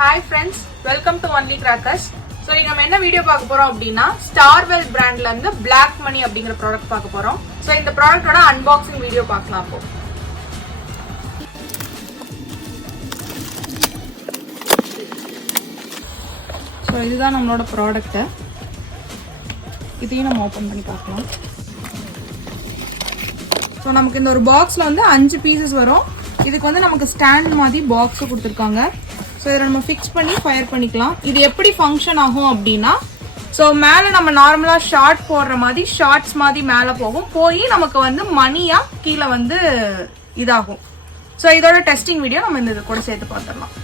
Hi friends, welcome to Only Crackers. So நம்ம என்ன video பார்க்க போறோம் அப்படினா Starwell பிராண்ட்ல இருந்து Black Money அப்படிங்கற ப்ராடக்ட் பார்க்க போறோம். சோ இந்த ப்ராடக்ட்டோட அன்பாக்சிங் வீடியோ பார்க்கலாம் அப்போ. சோ இதுதான் நம்மளோட ப்ராடக்ட். இதையும் நம்ம ஓபன் பண்ணி பார்க்கலாம். சோ நமக்கு இந்த ஒரு பாக்ஸ்ல வந்து 5 பீசஸ் வரும். இதுக்கு வந்து நமக்கு ஸ்டாண்ட் மாதிரி பாக்ஸ் கொடுத்திருக்காங்க. சோ இத நம்ம ஃபிக்ஸ் பண்ணி ஃபயர் பண்ணிக்கலாம். இது எப்படி ஃபங்க்ஷன் ஆகும் அப்படினா சோ மேல நம்ம நார்மலா ஷார்ட் போடுற மாதிரி ஷார்ட்ஸ் மாதிரி மேல போகும். போய் நமக்கு வந்து மணியா கீழ வந்து இதாகும். சோ இதோட டெஸ்டிங் வீடியோ நம்ம இந்த கூட சேர்த்து பார்த்துடலாம்.